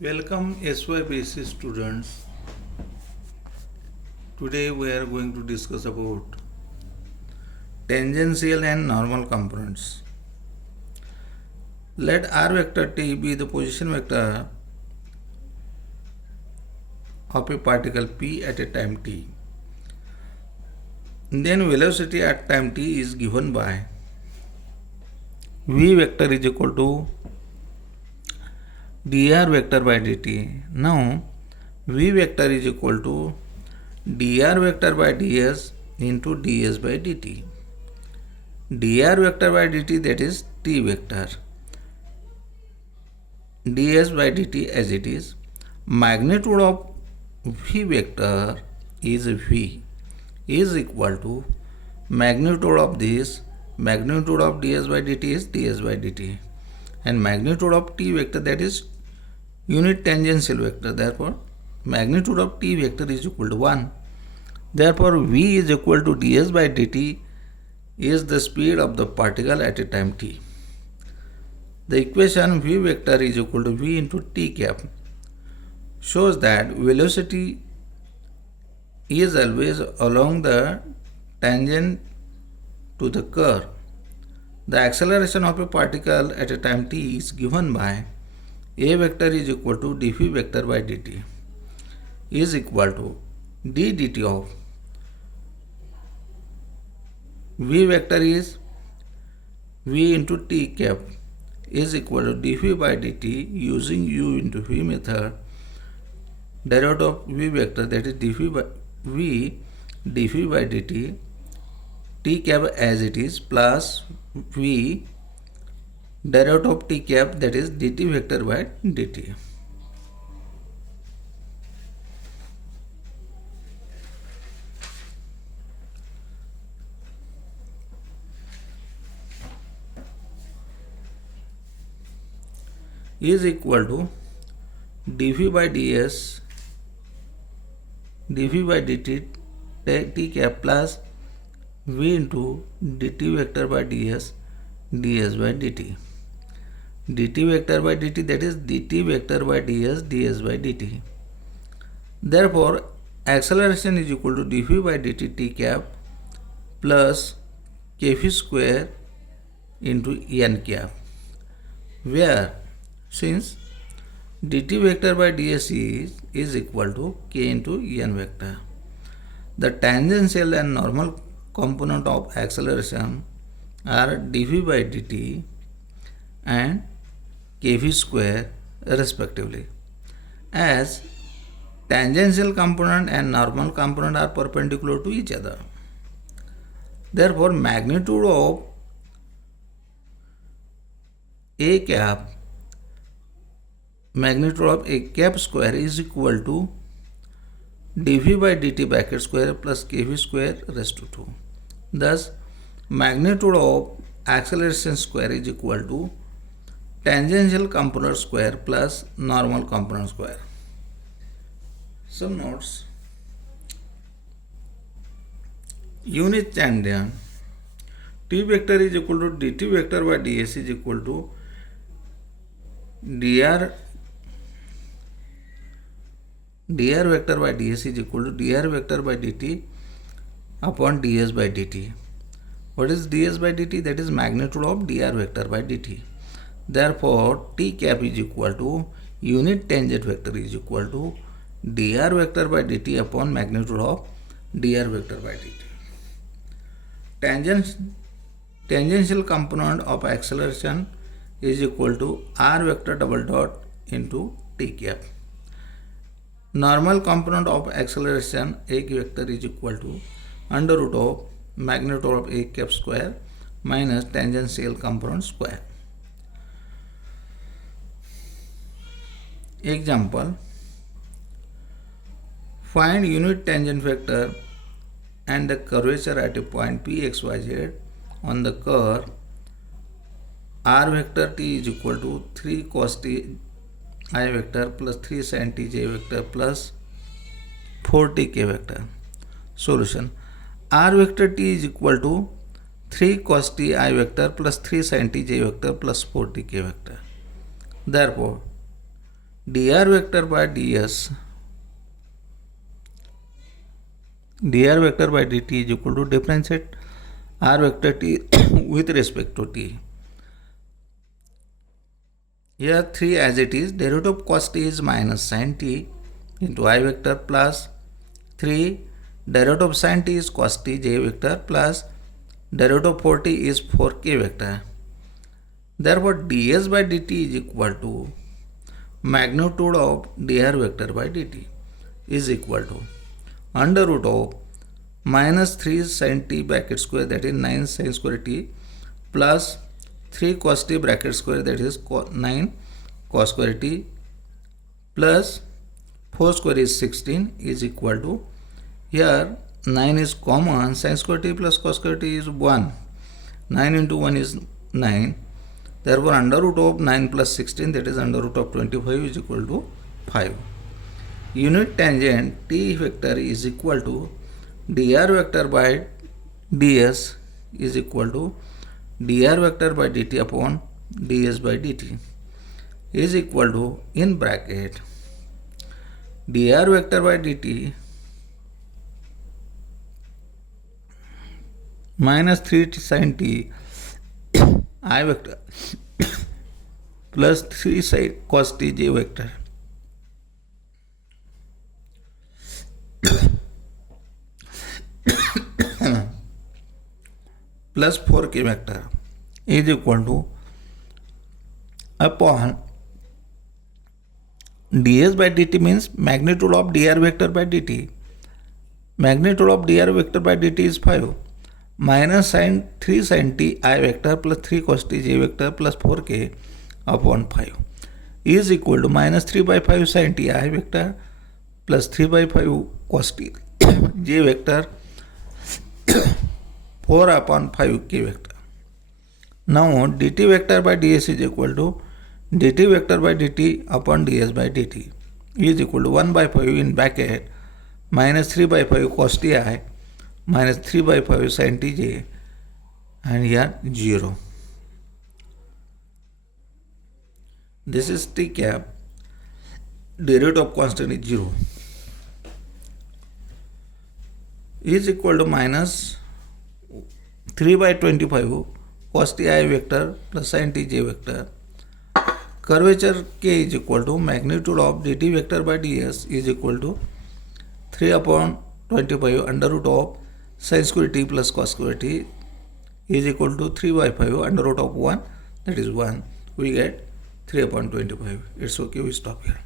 Welcome SYBC students. Today we are going to discuss about tangential and normal components. Let r vector t be the position vector of a particle p at a time t. Then velocity at time t is given by v vector is equal to dr vector by dt. Now v vector is equal to dr vector by ds into ds by dt. Dr vector by dt, that is t vector, ds by dt as it is. Magnitude of v vector is v is equal to magnitude of this, magnitude of ds by dt is ds by dt, and magnitude of t vector, that is unit tangential vector. Therefore magnitude of t vector is equal to 1. Therefore v is equal to ds by dt is the speed of the particle at a time t. The equation v vector is equal to v into t cap shows that velocity is always along the tangent to the curve. The acceleration of a particle at a time t is given by a vector is equal to dv vector by dt is equal to d dt of v vector is v into t cap is equal to dv by dt using u into v method. Derivative of v vector, that is dv by v dv by dt t cap as it is plus v derivative of t cap, that is dt vector by dt. Is equal to dv by ds dv by dt t cap plus v into dt vector by ds ds by dt. Dt vector by dt, that is dt vector by ds ds by dt. Therefore acceleration is equal to dv by dt t cap plus kv square into n cap, where since dt vector by ds is equal to k into n vector, the tangential and normal component of acceleration are dv by dt and kv square respectively. As tangential component and normal component are perpendicular to each other, therefore magnitude of a cap, magnitude of a cap square is equal to dv by dt bracket square plus kv square raised to 2. Thus magnitude of acceleration square is equal to tangential component square plus normal component square. Some notes. Unit tangent t vector is equal to dt vector by ds is equal to dr vector by ds is equal to dr vector by dt upon ds by dt. What is ds by dt? That is magnitude of dr vector by dt. Therefore t cap is equal to unit tangent vector is equal to dr vector by dt upon magnitude of dr vector by dt. Tangential component of acceleration is equal to r vector double dot into t cap. Normal component of acceleration a vector is equal to under root of magnitude of a cap square minus tangential component square. Example: find unit tangent vector and the curvature at a point p x y z on the curve r vector t is equal to 3 cos t I vector plus 3 sin t j vector plus 4 t k vector. Solution: r vector t is equal to 3 cos t I vector plus 3 sin t j vector plus 4 t k vector. Therefore dr vector by dt is equal to differentiate r vector t with respect to t. Here 3 as it is, derivative of cos t is minus sin t into I vector plus 3 derivative of sin t is cos t j vector plus derivative of 4t is 4k vector. Therefore ds by dt is equal to magnitude of dr vector by dt is equal to under root of minus 3 sin t bracket square, that is 9 sin square t, plus 3 cos t bracket square, that is 9 cos square t, plus 4 square is 16 is equal to, here 9 is common, sin square t plus cos square t is 1, 9 into 1 is 9, therefore under root of 9 plus 16, that is under root of 25 is equal to 5. Unit tangent t vector is equal to dr vector by ds is equal to dr vector by dt upon ds by dt is equal to, in bracket, dr vector by dt minus 3 sin t I vector plus 3 sin cos t j vector plus 4k vector is equal to upon ds by dt means magnitude of dr vector by dt. Magnitude of dr vector by dt is 5 minus sin 3 sin t I vector plus 3 cos t j vector plus 4k upon 5 is equal to minus 3 by 5 sin t I vector plus 3 by 5 cos t j vector 4 upon 5 k vector. Now dt vector by ds is equal to dt vector by dt upon ds by dt is equal to 1 by 5 in bracket minus 3 by 5 cos ti minus 3 by 5 sin tj and here 0. This is t cap, derivative of constant is 0 is equal to minus 3 by 25 cos ti vector plus sin tj vector. Curvature k is equal to magnitude of dt vector by ds is equal to 3 upon 25 under root of sin square t plus cos square t is equal to 3 by 5 under root of 1, that is 1. We get 3 upon 25. It's okay, we stop here.